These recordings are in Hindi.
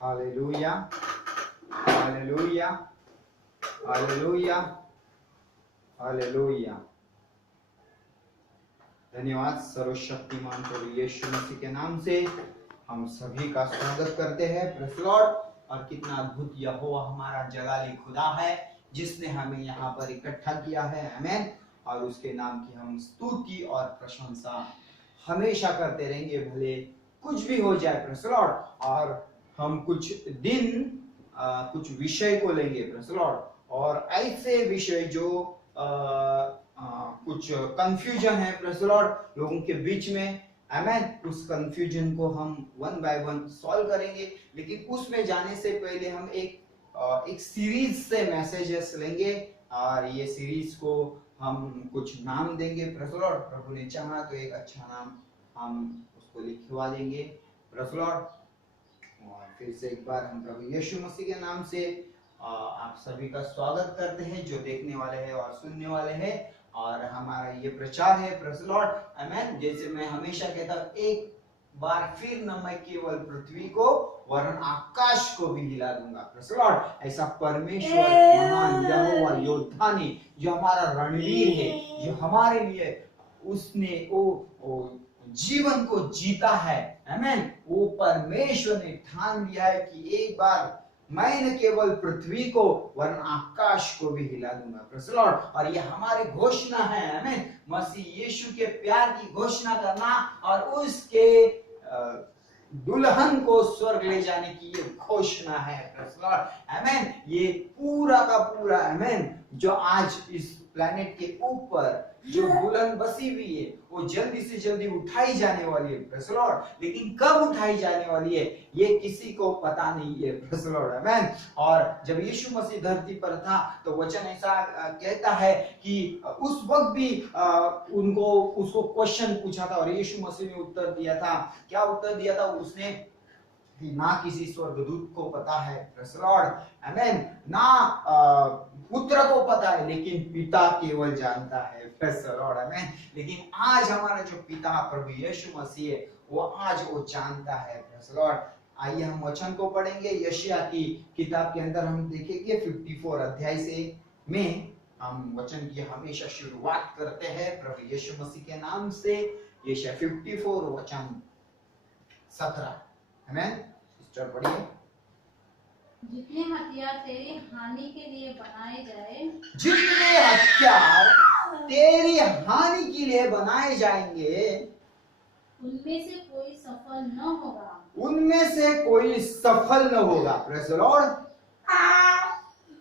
Hallelujah, hallelujah, hallelujah, hallelujah. धन्यवाद सर्वशक्तिमान प्रभु यीशु मसीह के नाम से हम सभी का स्वागत करते हैं। Praise the Lord. और कितना अद्भुत यहोवा हमारा जलाली खुदा है जिसने हमें यहाँ पर इकट्ठा किया है। आमीन। और उसके नाम की हम स्तुति और प्रशंसा हमेशा करते रहेंगे, भले कुछ भी हो जाए। Praise the Lord. और हम कुछ दिन कुछ विषय को लेंगे। Praise the Lord. और ऐसे विषय जो कुछ कंफ्यूजन है प्रेज़ द लॉर्ड लोगों के बीच में। आमीन। उस कंफ्यूजन को हम वन बाय वन सॉल्व करेंगे। लेकिन उसमें जाने से पहले हम एक सीरीज से मैसेजेस लेंगे और ये सीरीज को हम कुछ नाम देंगे। Praise the Lord. प्रभु ने चाहा तो एक अच्छा नाम हम उसको लिखवा देंगे। Praise the Lord. और फिर से एक बार हम प्रभु यीशु मसीह के नाम से आप सभी का स्वागत करते हैं जो देखने वाले हैं और सुनने वाले हैं। और हमारा ये प्रचार है। Praise the Lord. आमीन। जैसे मैं हमेशा कहता हूँ, एक बार फिर न मैं केवल पृथ्वी को वरन आकाश को भी हिला दूंगा। Praise the Lord. ऐसा परमेश्वर महान यहोवा योद्धा ने, जो हमारा रणवीर है, जो हमारे लिए उसने वो जीवन को जीता है। आमीन। वो परमेश्वर ने ठान लिया है कि एक बार मैं न केवल पृथ्वी को वरन आकाश को भी हिला दूंगा। Praise the Lord. और ये हमारी घोषणा है। आमीन। मसीह यीशु के प्यार की घोषणा करना और उसके दुल्हन को स्वर्ग ले जाने की ये घोषणा है। Praise the Lord. आमीन। ये पूरा का पूरा आमीन जो आज इस प्लेनेट के ऊपर जो दुल्हन बसी हुई है वो जल्दी से जल्दी उठाई जाने वाली है। Praise the Lord. लेकिन कब उठाई जाने वाली है ये किसी को पता नहीं है। Praise the Lord. आमीन। और जब यीशु मसीह धरती पर था तो वचन ऐसा कहता है कि उस वक्त भी उसको क्वेश्चन पूछा था और यीशु मसीह ने उत्तर दिया था। क्या उत्तर दिया था उसने? ना किसी स्वर्गदूत को पता है। Praise the Lord. आमीन। ना पुत्र को पता है लेकिन पिता केवल जानता है। Praise the Lord. आमीन। लेकिन आज हमारा जो पिता प्रभु यीशु मसीह है वो आज वो जानता है। Praise the Lord. आइए हम वचन को पढ़ेंगे। यशायाह की किताब के अंदर हम देखेंगे 54 अध्याय से में हम वचन की हमेशा शुरुआत करते हैं प्रभु यीशु मसीह के नाम से। यशायाह 54 वचन 17। आमीन। सिस्टर पढ़िए। जितने हथियार तेरी हानि के लिए बनाए जाए, जितने हथियार तेरी हानि के लिए बनाए जाएंगे उनमें से कोई सफल न होगा। उनमें से कोई सफल न होगा। Praise the Lord.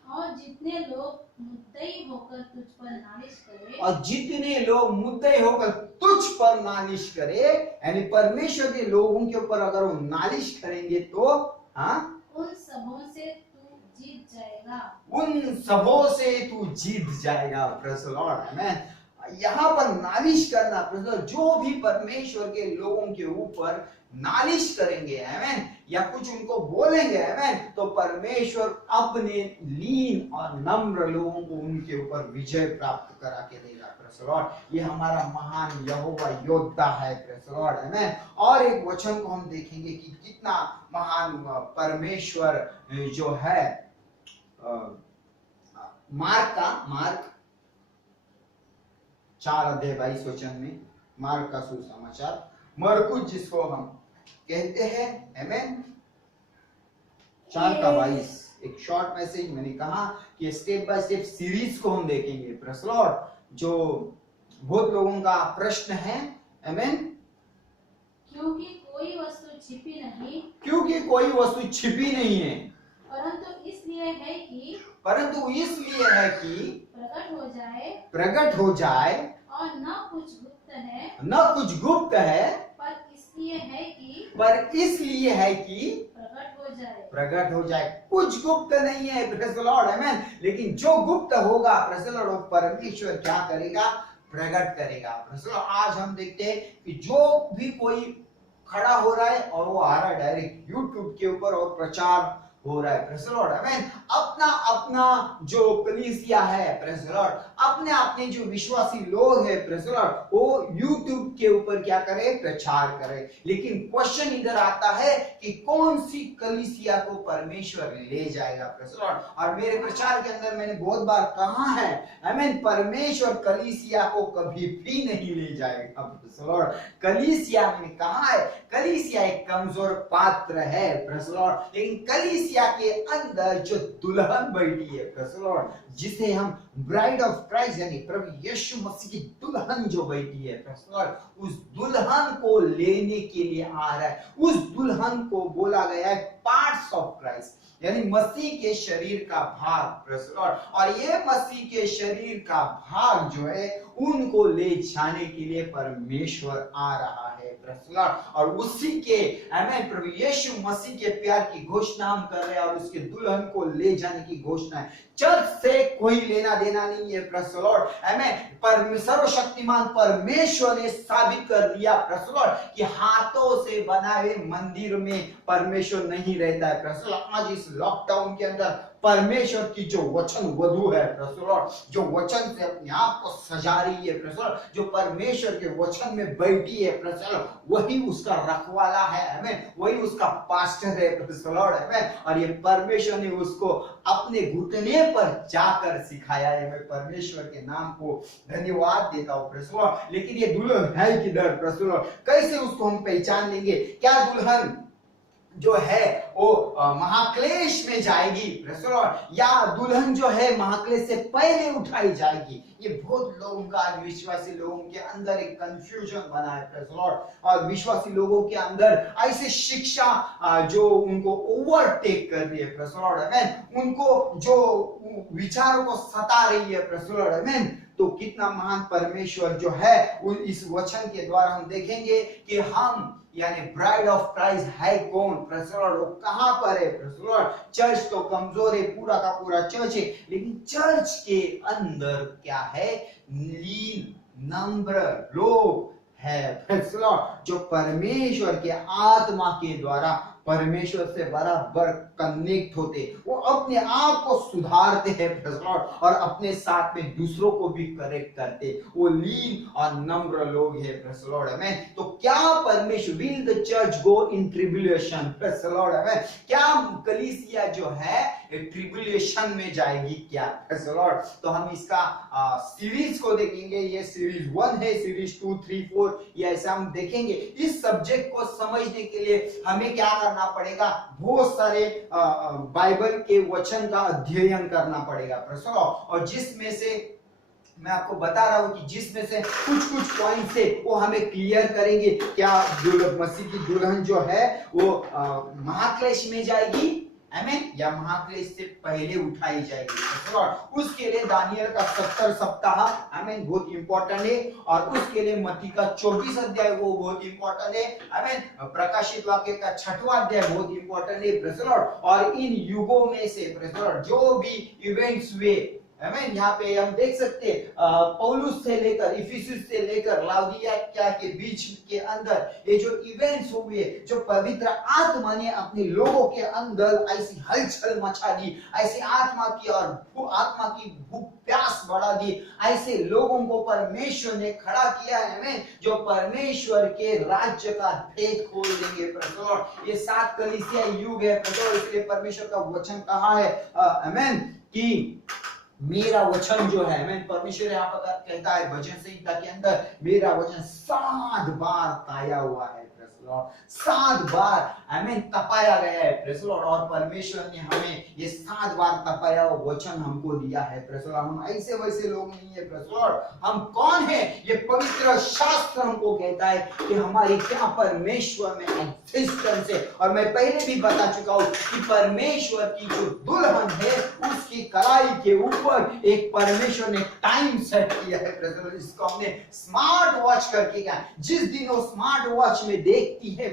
और जितने लोग मुद्दई होकर तुझ पर नालिश करे, और जितने लोग मुद्दई होकर तुझ पर नालिश करे, यानी परमेश्वर के लोगों के ऊपर अगर वो नालिश करेंगे तो उन सबों से तू जीत जाएगा। उन सबों से तू जीत जाएगा। Praise the Lord. आमीन। यहाँ पर नालिश करना, प्रेज़ द लॉर्ड, जो भी परमेश्वर के लोगों के ऊपर नालिश करेंगे आमीन या कुछ उनको बोलेंगे आमीन तो परमेश्वर अपने लीन और नम्र लोगों को उनके ऊपर विजय प्राप्त करा के देगा। Praise the Lord. ये हमारा महान यहोवा योद्धा है। Praise the Lord. आमीन। और एक वचन को हम देखेंगे कि कितना महान परमेश्वर जो है। मार्क 4 अध्याय 22 वचन में मार्क का सुसमाचार, मरकुस जिसको हम कहते हैं। आमीन। 4 का 22 एक शॉर्ट मैसेज। मैंने कहा कि स्टेप बाय स्टेप सीरीज को हम देखेंगे। Praise the Lord. जो बहुत लोगों का प्रश्न है। आमीन। क्योंकि कोई वस्तु छिपी नहीं, क्योंकि कोई वस्तु छिपी नहीं है, परंतु इसलिए है कि प्रकट हो जाए और न कुछ गुप्त है, पर इसलिए है कि प्रकट हो जाए। कुछ गुप्त नहीं है। Praise the Lord. आमीन। लेकिन जो गुप्त होगा प्रेज़ द लॉर्ड परमेश्वर क्या करेगा? प्रकट करेगा। Praise the Lord. आज हम देखते हैं कि जो भी कोई खड़ा हो रहा है और वो आ रहा है डायरेक्ट यूट्यूब के ऊपर और प्रचार हो रहा है, प्रेज़ द लॉर्ड, आमेन। अपना अपना जो कलीसिया है, प्रेज़ द लॉर्ड, अपने अपने जो विश्वासी लोग हैं, प्रेज़ द लॉर्ड, वो यूट्यूब के ऊपर क्या करे, प्रचार करे। लेकिन क्वेश्चन इधर आता है कि कौन सी कलीसिया को परमेश्वर ले जाएगा, प्रेज़ द लॉर्ड। और मेरे प्रचार के अंदर मैंने बहुत बार कहा है, आमेन, परमेश्वर कलीसिया को कभी भी नहीं ले जाएगा, प्रेज़ द लॉर्ड। कलीसिया मैंने कहा है, कलीसिया एक कमजोर पात्र है, प्रेज़ द लॉर्ड, लेकिन कलीसिया के अंदर जो दुल्हन बैठी है, प्रेज़ द लॉर्ड, जिसे हम ब्राइड ऑफ क्राइस्ट यानी प्रभु यीशु मसीह की दुल्हन जो बैठी है, प्रेज़ द लॉर्ड, उस दुल्हन को लेने के लिए आ रहा है। उस दुल्हन को बोला गया है पार्ट्स ऑफ क्राइस्ट, यानी मसीह के शरीर का भाग, प्रेज़ द लॉर्ड। और ये मसीह के शरीर का भाग जो है उनको ले जाने के लिए परमेश्वर आ रहा है, प्रेज़ द लॉर्ड। और उसी के आमेन प्रभु यीशु मसीह के प्यार की घोषणा हम कर रहे हैं और उसके दुल्हन को ले जाने की घोषणा है। चर्च से कोई लेना देना नहीं है, प्रेज़ द लॉर्ड, आमेन। सर्वशक्तिमान परमेश्वर ने साबित कर दिया, प्रेज़ द लॉर्ड, कि हाथों से बनाए मंदिर में परमेश्वर नहीं रहता है, प्रेज़ द लॉर्ड। आज इस लॉकडाउन के अंदर परमेश्वर की जो वचन वधु है, प्रेज़ द लॉर्ड, जो वचन से अपने आप को सजा रही है, प्रेज़ द लॉर्ड, जो परमेश्वर के वचन में बैठी है, प्रेज़ द लॉर्ड, वही उसका रखवाला है, आमेन, वही उसका पास्टर है, प्रेज़ द लॉर्ड, आमेन। और ये परमेश्वर ने उसको अपने घुटने पर जाकर सिखाया है। मैं परमेश्वर के नाम को धन्यवाद देता हूँ, प्रेज़ द लॉर्ड। लेकिन ये दुल्हन है किधर, प्रेज़ द लॉर्ड, कैसे उसको हम पहचान लेंगे? क्या दुल्हन जो है वो महाक्लेश में जाएगी, प्रेज़ द लॉर्ड, या दुल्हन जो है महाक्लेश से पहले उठाई जाएगी? ये बहुत लोगों का, विश्वासी लोगों के अंदर एक कंफ्यूजन बना है, प्रेज़ द लॉर्ड। और विश्वासी लोगों के अंदर ऐसे शिक्षा जो उनको ओवरटेक कर रही है, प्रेज़ द लॉर्ड, आमेन, उनको जो विचारों को सता रही है, प्रेज़ द लॉर्ड, आमेन। तो कितना महान परमेश्वर जो है इस वचन के द्वारा हम देखेंगे कि हम यानी ब्राइड ऑफ क्राइस्ट है कौन, प्रेज़ द लॉर्ड, वो कहां पर है, प्रेज़ द लॉर्ड। चर्च तो कमजोर है, पूरा का पूरा चर्च है, लेकिन चर्च के अंदर क्या है? लीन नम्र लोग है, प्रेज़ द लॉर्ड, जो परमेश्वर के आत्मा के द्वारा परमेश्वर से बराबर कनेक्ट होते, वो अपने आप को सुधारते हैं, प्रेज़ द लॉर्ड, और अपने साथ में दूसरों को भी करेक्ट करते। वो लीन और नम्र लोग हैं, प्रेज़ द लॉर्ड, आमेन। तो क्या परमेश्वर, will the church go in tribulation, praise the Lord, amen, क्या कलीसिया जो है ट्रिब्यूलेशन में जाएगी क्या, प्रेज़ द लॉर्ड? तो हम इसका सीरीज को देखेंगे। ये सीरीज 1 है, सीरीज 2, 3, 4 ये ऐसा हम देखेंगे। इस सब्जेक्ट को समझने के लिए हमें क्या करना पड़ेगा? बहुत सारे बाइबल के वचन का अध्ययन करना पड़ेगा, प्रेज़ द लॉर्ड। और जिसमें से मैं आपको बता रहा हूं कि जिसमें से कुछ पॉइंट से वो हमें क्लियर करेंगे। क्या मसीह की दुल्हन जो है वो महाक्लेश में जाएगी, आमेन, या महाक्लेश से पहले उठाई जाएगी? उसके लिए दानियल का 70 सप्ताह, आमेन, बहुत इंपॉर्टेंट है। और उसके लिए मत्ती का 24 अध्याय वो बहुत इंपॉर्टेंट है, आमेन। प्रकाशित वाक्य का 6वां अध्याय बहुत इंपॉर्टेंट है, प्रेज़ द लॉर्ड। और इन युगों में से, प्रेज़ द लॉर्ड, जो भी इवेंट्स हुए, आमेन, यहाँ पे हम देख सकते पौलुस से लेकर इफिसुस से लेकर लाउदिकिया के बीच के अंदर ये जो इवेंट्स हुए, जो पवित्र आत्मा ने अपने लोगों के अंदर ऐसी हलचल मचा दी, ऐसी आत्मा की भूख प्यास बढ़ा दी, ऐसे लोगों को परमेश्वर ने खड़ा किया है, आमेन, जो परमेश्वर के राज्य का भेद खोल देंगे, प्रेज़ द लॉर्ड। ये 7 कलीसिया युग है, प्रेज़ द लॉर्ड, इसलिए परमेश्वर का वचन कहा है, आमेन, कि मेरा वचन जो है, मैं परमेश्वर यहाँ पर कहता है भजन संहिता के अंदर, मेरा वचन 7 बार ताया हुआ है, 7 बार, आमीन, तपाया गया है, प्रेज़ द लॉर्ड। और परमेश्वर ने हमें ये 7 बार तपाया हुआ वचन हमको दिया है, प्रेज़ द लॉर्ड। हम ऐसे वैसे लोग नहीं है, प्रेज़ द लॉर्ड। हम कौन है? ये पवित्र शास्त्र हमको कहता है कि हमारी क्या परमेश्वर में एग्जिस्टेंस है। और मैं पहले भी बता चुका हूं कि परमेश्वर की जो दुल्हन है उसकी कलाई के ऊपर एक परमेश्वर ने टाइम सेट किया है, प्रेज़ द लॉर्ड। इसको हमने स्मार्ट वॉच करके क्या, जिस दिन वो स्मार्ट वॉच में देख देखती है,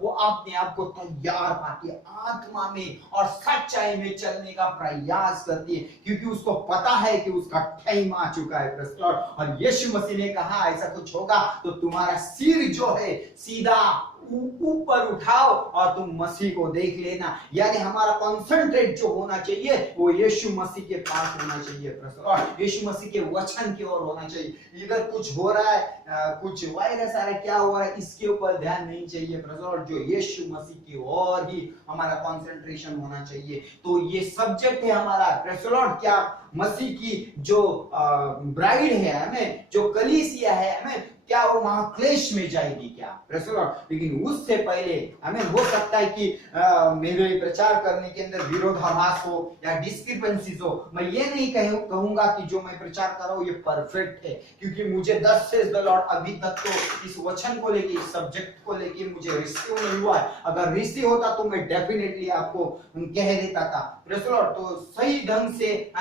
वो अपने आप को तैयार पाती है, आत्मा में और सच्चाई में चलने का प्रयास करती है, क्योंकि उसको पता है कि उसका टाइम आ चुका है। और यीशु मसीह ने कहा ऐसा कुछ होगा तो तुम्हारा सिर जो है सीधा ऊपर उठाओ और तुम मसीह को देख लेना। यानी हमारा कॉन्सेंट्रेट जो होना चाहिए वो यीशु मसीह के पास होना चाहिए, और यीशु मसीह के वचन की ओर होना चाहिए। इधर कुछ हो रहा है, कुछ वायरस आ रहा है, क्या हो रहा है, इसके ऊपर ध्यान नहीं चाहिए, और जो यीशु मसीह की ओर ही हमारा कॉन्सेंट्रेशन होना चाहिए। तो ये सब्जेक्ट है हमारा, क्या मसीह की जो ब्राइड है, हमें जो कलीसिया है, हमें क्या वो महाक्लेश में जाएगी क्या? लेकिन उससे पहले हमें हो सकता है कि मेरे प्रचार करने के अंदर विरोधाभास हो या डिस्क्रिपेंसीज हो। मैं ये नहीं कहूंगा कि जो मैं प्रचार कर रहा हूँ ये परफेक्ट है, क्योंकि मुझे 10 से द लॉर्ड अभी तक तो इस वचन को लेके, इस सब्जेक्ट को लेके मुझे रिसीव नहीं हुआ है। अगर रिसीव होता तो मैं डेफिनेटली आपको कह देता था। तो सही ढंग से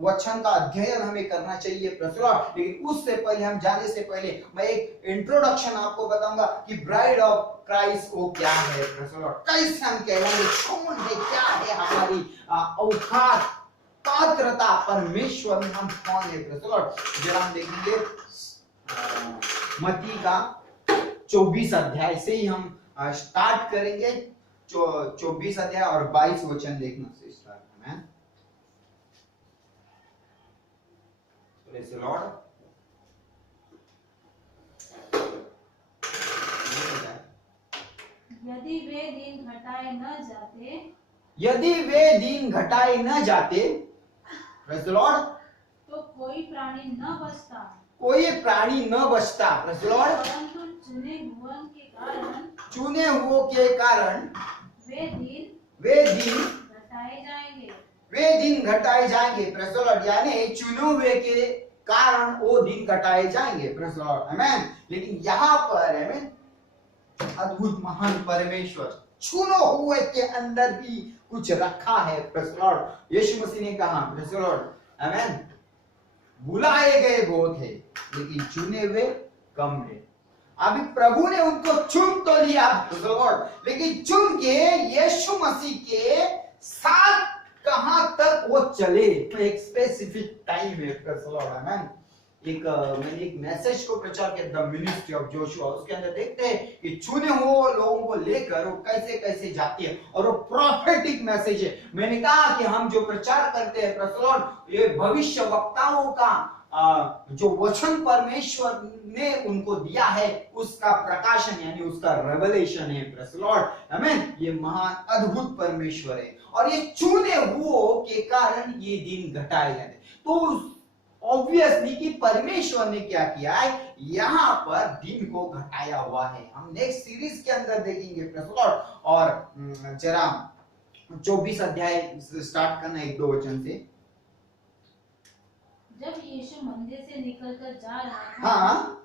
वचन का अध्ययन हमें करना चाहिए। लेकिन उससे पहले, हम जाने से पहले, मैं एक इंट्रोडक्शन आपको बताऊंगा कि ब्राइड ऑफ क्राइस्ट वो क्या है, कैसे हम कहलाएंगे, कौन है, क्या है हमारी औकात, पात्रता, परमेश्वर में हम कौन है। जरा हम देखेंगे मत्ती का 24 अध्याय से ही हम स्टार्ट करेंगे। 24 अध्याय और 22 वचन देखना से स्टार्ट है। Praise the Lord. यदि वे दिन घटाए न जाते, प्रेज़ द लॉर्ड, तो कोई प्राणी न बचता, प्रेज़ द लॉर्ड, परंतु चुने हुओं के कारण वे दिन घटाए जाएंगे, प्रेज़ द लॉर्ड। यानी चुने हुए के कारण वो दिन घटाए जाएंगे, प्रेज़ द लॉर्ड, आमेन। लेकिन यहाँ पर आमेन, अद्भुत महान परमेश्वर चुनो हुए के अंदर भी कुछ रखा है, प्रेज़ द लॉर्ड। यीशु मसीह ने कहा, प्रेज़ द लॉर्ड, आमेन, बुलाए गए बहुत है लेकिन चुने हुए कम है। अभी प्रभु ने उनको चुन तो लिया, प्रेज़ द लॉर्ड, लेकिन चुन के यीशु मसीह के साथ कहां तक वो चले, तो एक स्पेसिफिक टाइम है, प्रेज़ द लॉर्ड, आमेन। मैंने एक मैसेज को प्रचार किया, द मिनिस्ट्री ऑफ जोशुआ। उसके अंदर देखते हैं कि चुने हुए लोगों को लेकर वो कैसे कैसे जाती है, और वो प्रोफेटिक मैसेज है। मैंने कहा कि हम जो प्रचार करते हैं, प्रेज़ द लॉर्ड, ये भविष्य वक्ताओं का जो वचन परमेश्वर ने उनको दिया है उसका प्रकाशन, यानी उसका रेवलेशन है, प्रेज़ द लॉर्ड, आमेन। ये महान अद्भुत परमेश्वर है, और ये चुने हुओं के कारण ये दिन घटाए जाते। तो ऑब्वियसली कि परमेश्वर ने क्या किया है, यहाँ पर दिन को घटाया हुआ है। हम नेक्स्ट सीरीज के अंदर देखेंगे, प्रेज़ द लॉर्ड। और जरा 24 अध्याय स्टार्ट करना 1-2 वचन से। जब यीशु मंदिर से निकलकर जा रहा था, हाँ,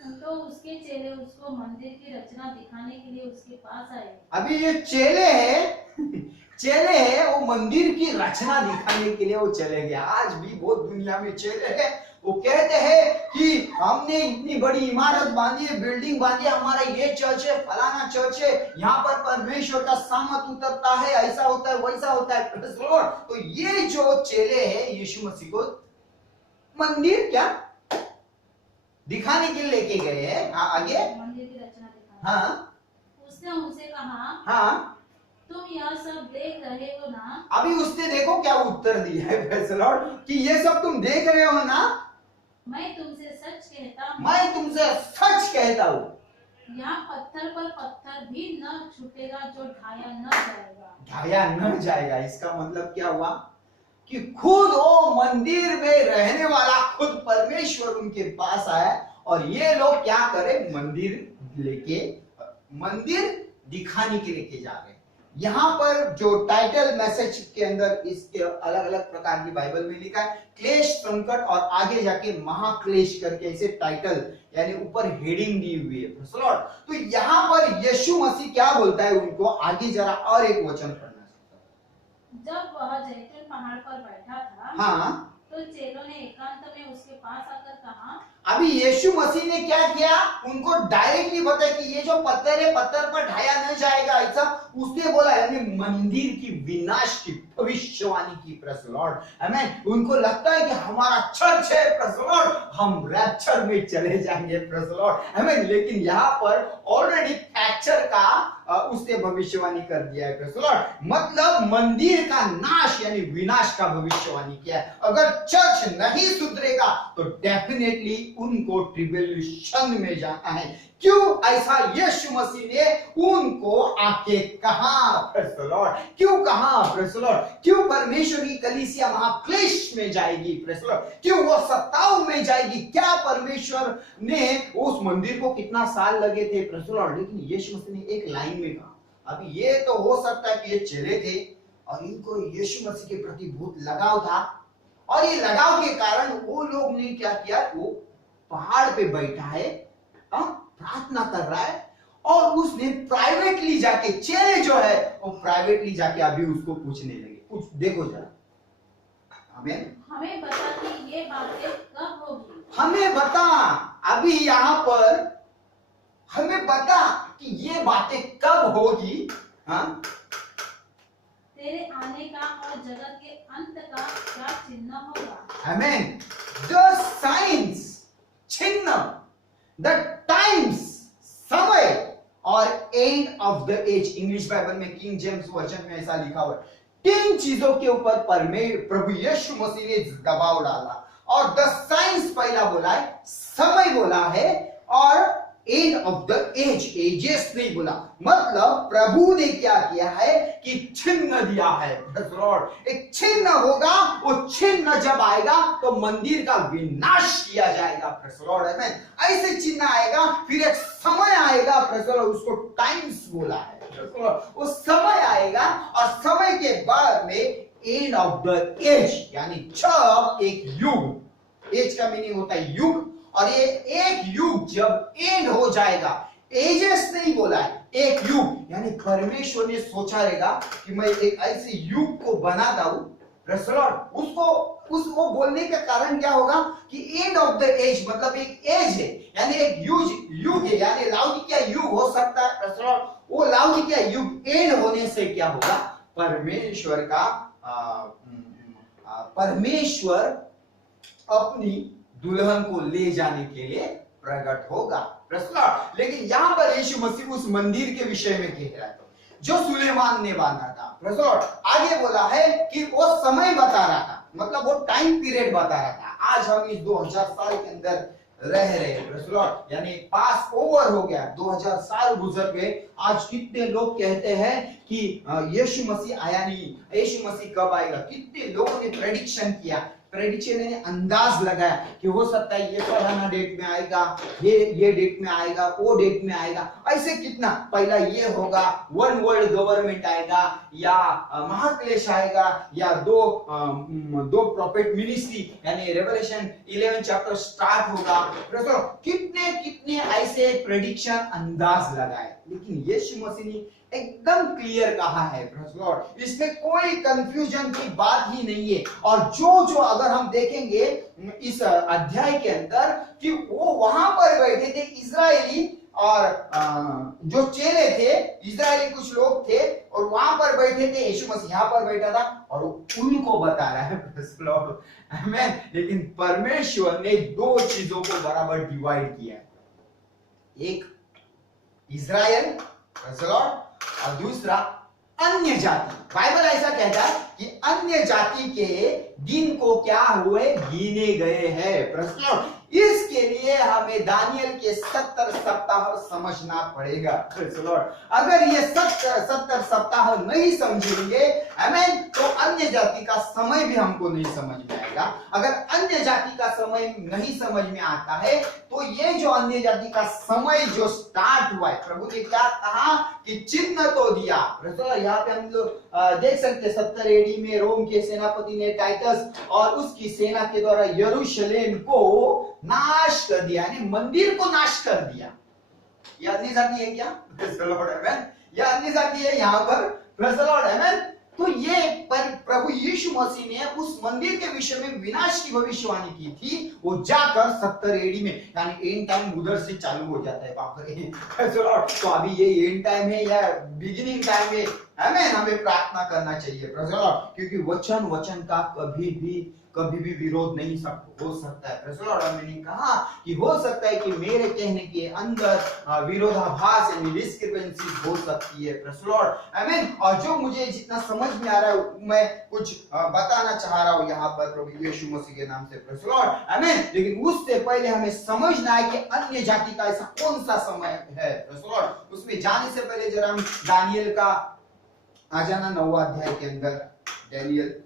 तो उसके चेले उसको मंदिर की रचना दिखाने के लिए उसके पास आए। अभी ये चेले हैं, वो मंदिर की रचना दिखाने के लिए वो चले गए। आज भी बहुत दुनिया में चेले हैं, वो कहते हैं कि हमने इतनी बड़ी इमारत बांधी है, बिल्डिंग बांधी है, हमारा ये चर्च है, फलाना चर्च है, यहाँ पर परमेश्वर का सामर्थ उतरता है, ऐसा होता है, वैसा होता है, प्रेज़ द लॉर्ड। तो ये जो चेले हैं यीशु मसीह को मंदिर क्या दिखाने के लिए लेके गए हैं। आगे मंदिर की रचना दिखाने। हाँ, उसने उनसे कहा, हाँ, तुम यह सब देख रहे हो ना? अभी उसने देखो क्या उत्तर दिया है, प्रेज़ द लॉर्ड, कि ये सब तुम देख रहे हो ना? मैं तुमसे सच कहता हूँ, यहाँ पत्थर पर पत्थर भी न छूटेगा जो ढाया न जाएगा। इसका मतलब क्या हुआ कि खुद वो मंदिर में रहने वाला खुद परमेश्वर उनके पास आया, और ये लोग क्या करें, मंदिर दिखाने के लेके जा रहे हैं। यहाँ पर जो टाइटल मैसेज के अंदर इसके अलग अलग प्रकार की बाइबल में लिखा है, क्लेश, संकट और आगे जाके महाक्लेश करके ऐसे टाइटल यानी ऊपर हेडिंग दी हुई है, प्रेज़ द लॉर्ड। तो यहाँ पर यीशु मसीह क्या बोलता है उनको, आगे जरा और एक वचन पढ़ना। जब वह जैतून पहाड़ पर बैठा था, हाँ, तो चेलों ने एकांत में उसके पास आकर कहा, अभी यीशु मसीह ने क्या किया, उनको डायरेक्टली बताया कि ये जो पत्थर है पत्थर पर ढाया नहीं जाएगा, ऐसा उसने बोला, यानी मंदिर की विनाश की भविष्यवाणी की। प्रेज़ द लॉर्ड, आमीन। उनको लगता है कि हमारा चर्च है, प्रेज़ द लॉर्ड, हम रैप्चर में चले जाएंगे, प्रेज़ द लॉर्ड, आमीन। लेकिन यहाँ पर ऑलरेडी फ्रैक्चर का उसने भविष्यवाणी कर दिया है, प्रेज़ द लॉर्ड। मतलब मंदिर का नाश यानी विनाश का भविष्यवाणी किया है। अगर चर्च नहीं सुधरेगा तो डेफिनेटली उनको ट्रिब्यूलेशन में जाना है। क्यों ऐसा यीशु मसीह ने उनको आके कहा, प्रेज़ द लॉर्ड, क्यों कहा, प्रेज़ द लॉर्ड, क्यों परमेश्वर की कलीसिया महाक्लेश में जाएगी, प्रेज़ द लॉर्ड, क्यों वो सताव में जाएगी। क्या परमेश्वर ने उस मंदिर को कितना साल लगे थे, प्रेज़ द लॉर्ड, लेकिन यीशु मसीह ने एक लाइन में कहा। अभी ये तो हो सकता है कि ये चले थे और इनको यीशु मसीह के प्रति बहुत लगाव था, और ये लगाव के कारण वो लोग ने क्या किया, वो पहाड़ पे बैठा है, प्रार्थना कर रहा है, और उसने प्राइवेटली जाके, चेले जो है वो प्राइवेटली जाके अभी उसको पूछने लगे, कुछ देखो जरा, हमें बता कि ये बातें कब होगी, हमें बता। अभी यहाँ पर हमें बता कि ये बातें कब होगी, हाँ, तेरे आने का और जगत के अंत का क्या चिन्ह होगा। आमीन। द साइंस, चिन्ह, द टाइम्स, समय, और end of the age. English Bible में किंग जेम्स वर्जन में ऐसा लिखा हुआ है। तीन चीजों के ऊपर प्रभु यीशु मसीह ने दबाव डाला, और द साइंस पहला बोला है, समय बोला है, और end of the age, ages नहीं बोला। मतलब प्रभु ने क्या किया है कि चिन्ह दिया है, लॉर्ड, एक चिन्ह होगा, वो चिन्ह जब आएगा तो मंदिर का विनाश किया जाएगा, लॉर्ड, आमीन। ऐसे चिन्ह आएगा, फिर एक समय आएगा, उसको टाइम्स बोला है, वो समय आएगा, और समय के बाद में एंड ऑफ द एज, यानी जब एक युग, एज का मीनिंग होता है युग, और ये एक युग जब एंड हो जाएगा, एजेस नहीं बोला है, एक युग, यानी परमेश्वर ने सोचा रहेगा कि मैं एक ऐसे युग को बनाता हूं, उसको बोलने का कारण क्या होगा कि एंड ऑफ द एज, मतलब एक एज है, यानी एक युग है, यानी लाउडिकिया युग हो सकता है। वो लाउडिकिया युग एंड होने से क्या होगा, परमेश्वर अपनी दुल्हन को ले जाने के लिए प्रकट होगा। लेकिन यहाँ पर यीशु मसीह उस मंदिर के विषय में कह रहा है जो सुलेमान ने बांधा था। आगे बोला है कि वो समय बता रहा था, मतलब वो टाइम पीरियड बता रहा था। आज हम इस 2000 साल के अंदर रह रहे हैं, यानी पास ओवर हो गया, 2000 साल गुजर गए। आज कितने लोग कहते हैं कि यीशु मसीह आया नहीं, यीशु मसीह कब आएगा। कितने लोगों ने प्रेडिक्शन किया, ने अंदाज लगाया कि हो सकता है ये फलाना डेट में आएगा, ये डेट में आएगा, वो डेट में आएगा। ऐसे कितना, पहला ये होगा, वन वर्ल्ड गवर्नमेंट आएगा, या महाक्लेश आएगा, या दो प्रॉफिट मिनिस्ट्री यानी रेवलेशन 11 चैप्टर स्टार्ट होगा। कितने ऐसे प्रेडिक्शन अंदाज लगाए, लेकिन यीशु मसीह ने एकदम क्लियर कहा है, इसमें कोई कंफ्यूजन की बात ही नहीं है। और जो अगर हम देखेंगे इस अध्याय के अंदर कि वो वहां पर बैठे थे इजरायली, और जो चेले थे इजरायली कुछ लोग थे, और वहां पर बैठे थे, यीशु मसीह यहाँ पर बैठा था और उनको बता रहा है। लेकिन परमेश्वर ने दो चीजों को बराबर डिवाइड किया, एक इजराइल और दूसरा अन्य जाति। बाइबल ऐसा कहता है कि अन्य जाति के दिन को क्या हुए, गिने गए हैं। इसके लिए हमें दानियल के 70 सप्ताह समझना पड़ेगा। अगर ये 70 सप्ताह नहीं समझेंगे, आमीन, तो अन्य जाति का समय भी हमको नहीं समझ में आएगा। अगर अन्य जाति का समय नहीं समझ में आता है, तो ये जो अन्य जाति का समय जो स्टार्ट हुआ है, प्रभु ने क्या कहा कि चिन्ह तो दिया। यहाँ पे हम लोग देख सकते 70 एडी में रोम के सेनापति ने टाइटस और उसकी सेना के द्वारा यरूशलेम को नाश कर दिया, यानी मंदिर को नाश कर दिया। यह अन्य जाति है क्या? यह अन्य जाति है यहाँ पर। तो ये पर प्रभु यीशु मसीह ने उस मंदिर के विषय में विनाश की भविष्यवाणी की थी, वो जाकर 70 एडी में, यानी एंड टाइम उधर से चालू हो जाता है। बाप रे, तो अभी ये एंड टाइम है या बिगिनिंग टाइम है? हमें प्रार्थना करना चाहिए, क्योंकि वचन का कभी भी विरोध नहीं हो सकता है। मैंने कहा कि हो सकता है कि मेरे कहने के अंदर विरोधाभास यानी डिस्क्रिपेंसी हो सकती है। आमीन। और जो मुझे जितना समझ में आ रहा है मैं कुछ बताना चाह रहा हूं यहाँ पर प्रभु यीशु मसीह के नाम से। आमीन। लेकिन उससे पहले हमें समझना है कि अन्य जाति का ऐसा कौन सा समय है। उसमें जाने से पहले जरा हम दानियल का आ जाना 9वां अध्याय के अंदर, दानियल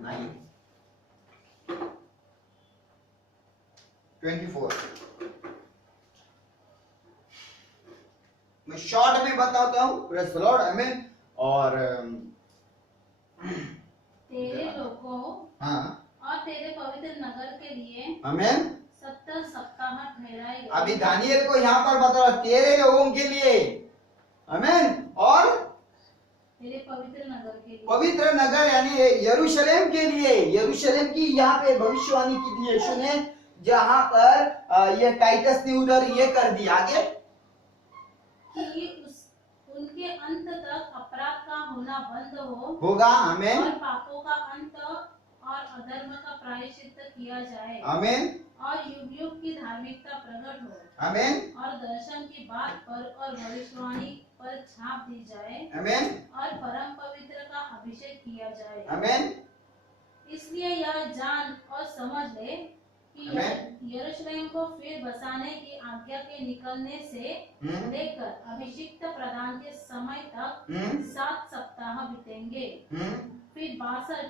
9:24। मैं शॉर्ट में बताता हूँ, प्रेज़ द लॉर्ड। आमीन। और तेरे लोगों हाँ और तेरे पवित्र नगर के लिए आमीन 70 सप्ताह ठहराए गए। अभी दानियल को यहाँ पर बता रहा, तेरे लोगों के लिए, आमीन, और तेरे पवित्र नगर के लिए, पवित्र नगर यानी यरूशलेम के लिए। यरूशलेम की यहाँ पे भविष्यवाणी की थी यीशु ने, जहाँ पर ये टाइटस ने उधर ये कर दिया आगे कि उनके अंत तक अपराध का होना बंद होगा। आमीन। और पापों का अंत और अधर्म का प्रायश्चित किया जाए। आमीन। और युग युग की धार्मिकता प्रकट हो। आमीन। और दर्शन की बात पर और भविष्यवाणी पर छाप दी जाए। आमीन। और परम पवित्र का अभिषेक किया जाए। आमीन। इसलिए यह जान और समझ ले कि यरूशलेम को फिर बसाने की आज्ञा के निकलने से लेकर अभिषिक्त प्रदान के समय तक 7 सप्ताह बीतेंगे। फिर 62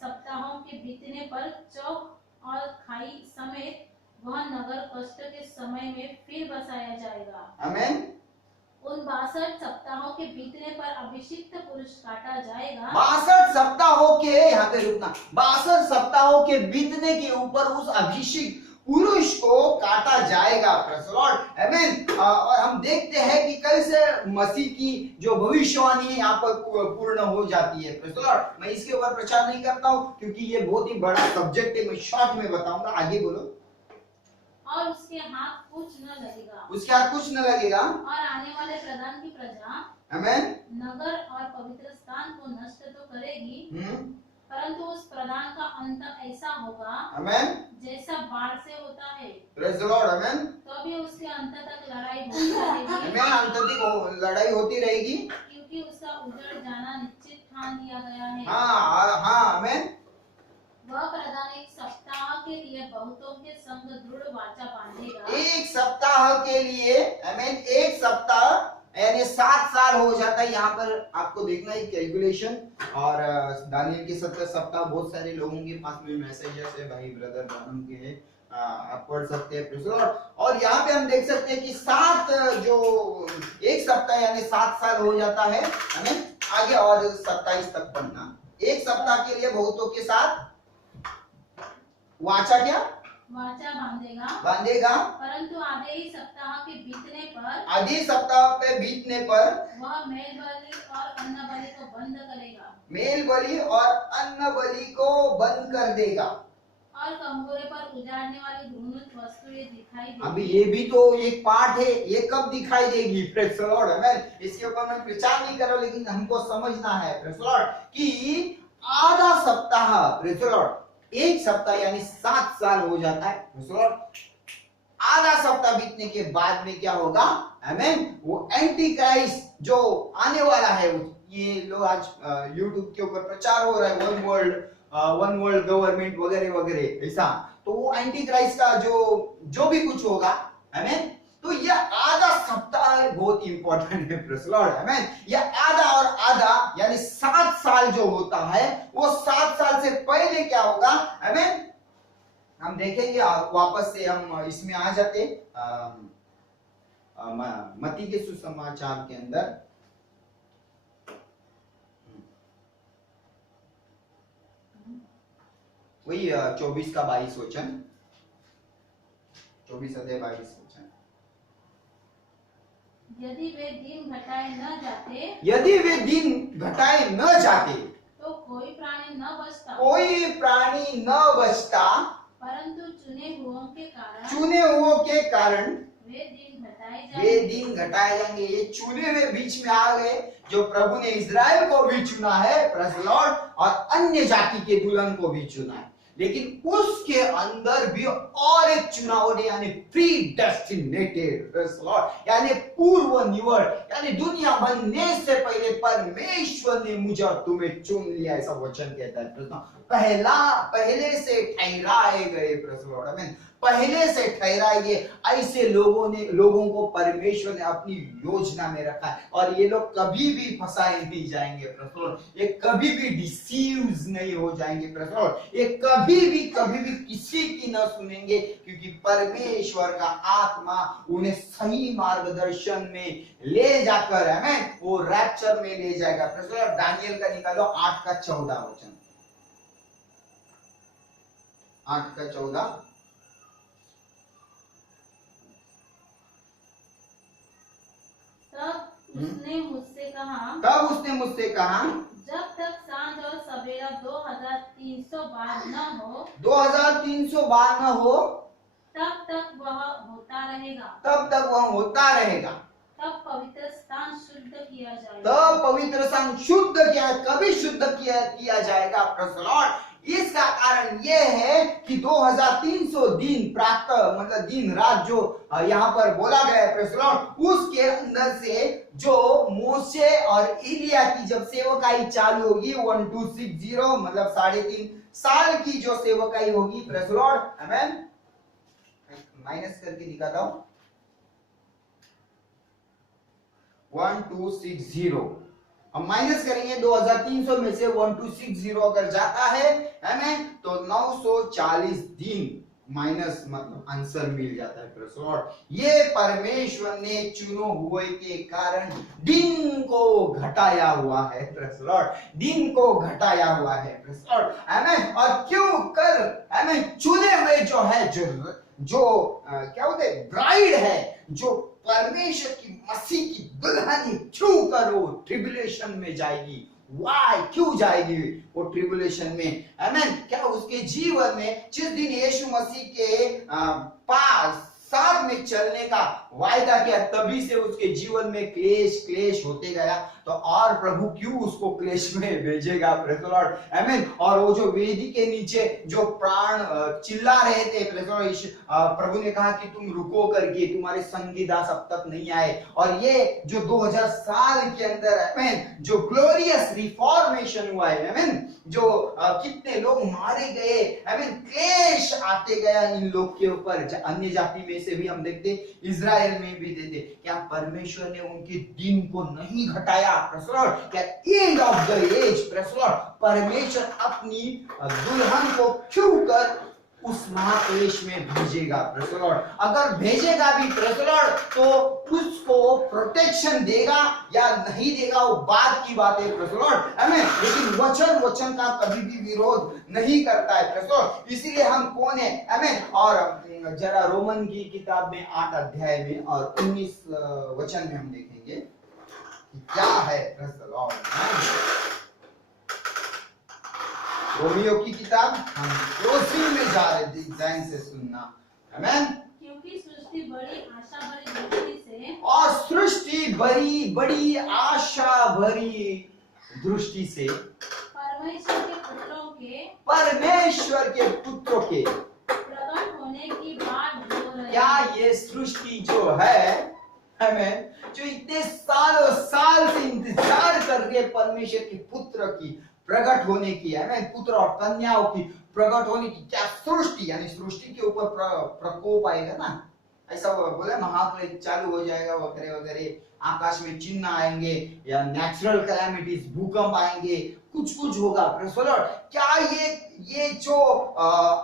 सप्ताहों के बीतने पर चौक और खाई समेत वह नगर कष्ट के समय में फिर बसाया जाएगा। आमीन। उन 62 सप्ताहों के बीतने पर अभिषिक्त पुरुष काटा जाएगा। 62 सप्ताहों के, यहाँ पे रुकना, 62 सप्ताहों के बीतने के ऊपर उस अभिषिक्त पुरुष को काटा जाएगा। Praise the Lord. आमीन। और हम देखते हैं कि कैसे मसीह की जो भविष्यवाणी है यहाँ पर पूर्ण हो जाती है। Praise the Lord. मैं इसके ऊपर प्रचार नहीं करता हूँ क्योंकि ये बहुत ही बड़ा सब्जेक्ट है, मैं शॉर्ट में बताऊंगा। आगे बोलो। और उसके हाथ कुछ न लगेगा। उसके हाथ कुछ न लगेगा। और आने वाले प्रधान की प्रजा आमीन नगर और पवित्र स्थान को नष्ट तो करेगी, परंतु उस प्रधान का अंत ऐसा होगा आमीन जैसा बाढ़ से होता है। Praise the Lord. आमीन। तो भी उसके अंत तक लड़ाई होती रहेगी। आमीन। अंत तक लड़ाई होती रहेगी क्योंकि उसका उजड़ जाना निश्चित ठान लिया गया है। हाँ आमीन। वह प्रधान 1 सप्ताह के लिए बहुतों के संग दृढ़ वाचा बांधेगा। 1 सप्ताह के लिए, आमीन, 1 सप्ताह यानी 7 साल हो जाता है। यहाँ पर आपको देखना है कैलकुलेशन। और दानियल के 70 सप्ताह बहुत सारे लोगों के पास में मैसेजेस है, भाई ब्रदर ब्रानम के है, आप पढ़ सकते हैं। Praise the Lord. और यहाँ पे हम देख सकते हैं कि 1 सप्ताह यानी 7 साल हो जाता है, आमीन। आगे और 27 तक पढ़ना। 1 सप्ताह के लिए बहुतों के साथ वाचा क्या वाचा बांधेगा। परंतु आधे ही सप्ताह के बीतने पर, आधे सप्ताह पे बीतने पर वह मेल बलि और अन्न बलि को बंद करेगा। मेल बलि और अन्न बलि को बंद कर देगा। और कंगोरे पर उजाड़ने वाली घृणित वस्तुएं दिखाई देगी। अभी ये भी तो एक पार्ट है, ये कब दिखाई देगी? Praise the Lord. आमीन। इसके ऊपर मैं प्रचार नहीं कर रहा हूं, लेकिन हमको समझना है, प्रेज़ द लॉर्ड, कि आधा सप्ताह, प्रेज़ द लॉर्ड, 1 सप्ताह यानी 7 साल हो जाता है। आधा सप्ताह बीतने के बाद में क्या होगा? आमीन। वो एंटी क्राइस्ट जो आने वाला है, ये लोग आज YouTube के ऊपर प्रचार हो रहा है, वन वर्ल्ड गवर्नमेंट वगैरह वगैरह ऐसा, तो वो एंटी क्राइस्ट का जो भी कुछ होगा, आमीन। तो यह आधा सप्ताह बहुत इंपॉर्टेंट है। Praise the Lord. आमीन। यह आधा और आधा यानी 7 साल जो होता है, वो 7 साल से पहले क्या होगा? आमीन। हम देखेंगे, वापस से हम इसमें आ जाते मत्ती के सुसमाचार के अंदर। वही 24 का 22 वचन, 24 अध्याय 22 वचन। यदि वे दिन घटाए न जाते यदि वे दिन घटाए न जाते तो कोई प्राणी न बचता, कोई प्राणी न बचता, परंतु चुने हुओं के कारण चुने हुओं के कारण वे दिन घटाए वे जाएंगे। दिन घटाए जाएंगे। ये चुने हुए बीच में आ गए, जो प्रभु ने इज़राइल को भी चुना है, प्रेज़ द लॉर्ड, और अन्य जाति के दुल्हन को भी चुना है, लेकिन उसके अंदर भी और एक चुनाव है, यानी pre destinated, praise the Lord, यानी पूर्व निवड, यानी दुनिया बनने से पहले परमेश्वर ने मुझे और तुम्हें चुन लिया, ऐसा वचन कहता है। पहले से ठहराए गए, प्रेज़ द लॉर्ड, आमीन, पहले से ठहराए गए ऐसे लोगों को परमेश्वर ने अपनी योजना में रखा है, और ये लोग कभी भी फंसाए नहीं जाएंगे, प्रेज़ द लॉर्ड, ये कभी भी डिसीव्ड नहीं हो जाएंगे, प्रेज़ द लॉर्ड, ये कभी भी किसी की न सुनेंगे, क्योंकि परमेश्वर का आत्मा उन्हें सही मार्गदर्शन में ले जाकर, आमीन, वो रैप्चर में ले जाएगा, प्रेज़ द लॉर्ड। दानिएल का निकालो 8:14 वचन, 8:14। तब उसने मुझसे कहा, जब तक सांझ और सवेरा 2300 बार न हो, 2300 बार न हो, तब तक वह होता रहेगा, तब तक वह होता रहेगा, तब पवित्र स्थान शुद्ध किया जाएगा, तब पवित्र स्थान शुद्ध किया, कभी शुद्ध किया जाएगा, प्रेज़ द लॉर्ड। इसका कारण यह है कि 2300 दिन प्रातः मतलब दिन रात जो यहाँ पर बोला गया है, प्रेज़ द लॉर्ड, उसके अंदर से जो मोशे और इलिया की जब सेवकाई चालू होगी, 1260 मतलब 3.5 साल की जो सेवकाई होगी, प्रेज़ द लॉर्ड, आमीन, माइनस करके दिखाता हूं, 1260 हम माइनस करेंगे, 2300 में से 1260 अगर जाता है, हमें तो 940 दिन माइनस मतलब आंसर मिल जाता है, प्रेज़ द लॉर्ड। ये परमेश्वर ने चुने हुए के कारण दिन को घटाया हुआ है, प्रेज़ द लॉर्ड, दिन को घटाया हुआ है, प्रेज़ द लॉर्ड, आमीन। और क्यों कर, आमीन, चुने हुए जो है, जो क्या होते हैं, ब्राइड है, जो परमेश्वर की मसीह की दुल्हन, क्यों कर वो ट्रिबुलेशन में जाएगी? वाई, क्यों जाएगी वो ट्रिबुलेशन में? आमीन। क्या उसके जीवन में जिस दिन यीशु मसीह के पास साथ में चलने का वायदा किया, तभी से उसके जीवन में क्लेश होते गया, तो और प्रभु क्यों उसको क्लेश में भेजेगा, प्रेज़ द लॉर्ड, आमीन। और वो जो वेदी के नीचे जो प्राण चिल्ला रहे थे, प्रेज़ द लॉर्ड, प्रभु ने कहा कि तुम रुको करके, तुम्हारे संगी दास अब तक नहीं आए, और ये जो 2000 साल के अंदर, आमीन, जो ग्लोरियस रिफॉर्मेशन हुआ है, आमीन, जो कितने लोग मारे गए, आमीन, क्लेश आते गया इन लोग के ऊपर, अन्य जाति में से भी हम देखते, इज़राइल में भी देते, क्या परमेश्वर ने उनके दिन को नहीं घटाया, प्रेज़ द लॉर्ड? क्या end of the age, praise the Lord, परमेश्वर अपनी दुल्हन को क्यों कर उस महाक्लेश में भेजेगा, प्रेज़ द लॉर्ड? अगर भेजेगा भी, प्रेज़ द लॉर्ड, तो उसको प्रोटेक्शन देगा या नहीं देगा वो बात की बात है, प्रेज़ द लॉर्ड, आमीन। लेकिन वचन का कभी भी विरोध नहीं करता है, प्रेज़ द लॉर्ड। इसीलिए हम कौन है, आमीन। और जरा रोमन की किताब में 8 अध्याय में और 19 वचन में हम देखेंगे क्या है, प्रेज़ द लॉर्ड। रोमियो की किताब हम क्लोजिंग में जा रहे थे, ध्यान से सुनना, आमीन। क्योंकि सृष्टि बड़ी आशा भरी दृष्टि से, और सृष्टि बड़ी आशा भरी दृष्टि से परमेश्वर के पुत्रों के प्रकट होने की बात जो रही। क्या ये सृष्टि जो है, हमें जो इतने सालों साल से इंतजार कर रही है परमेश्वर के पुत्र की प्रकट होने की, है पुत्र और कन्याओं की प्रकट होने की, क्या सृष्टि, यानी सृष्टि के ऊपर प्रकोप आएगा ना, ऐसा बोला, महाक्लेश चालू हो जाएगा वगैरह वगैरह, आकाश में चिन्ह आएंगे या नेचुरल कैलामिटीज, भूकंप आएंगे, कुछ होगा, प्रेज़ द लॉर्ड। क्या ये जो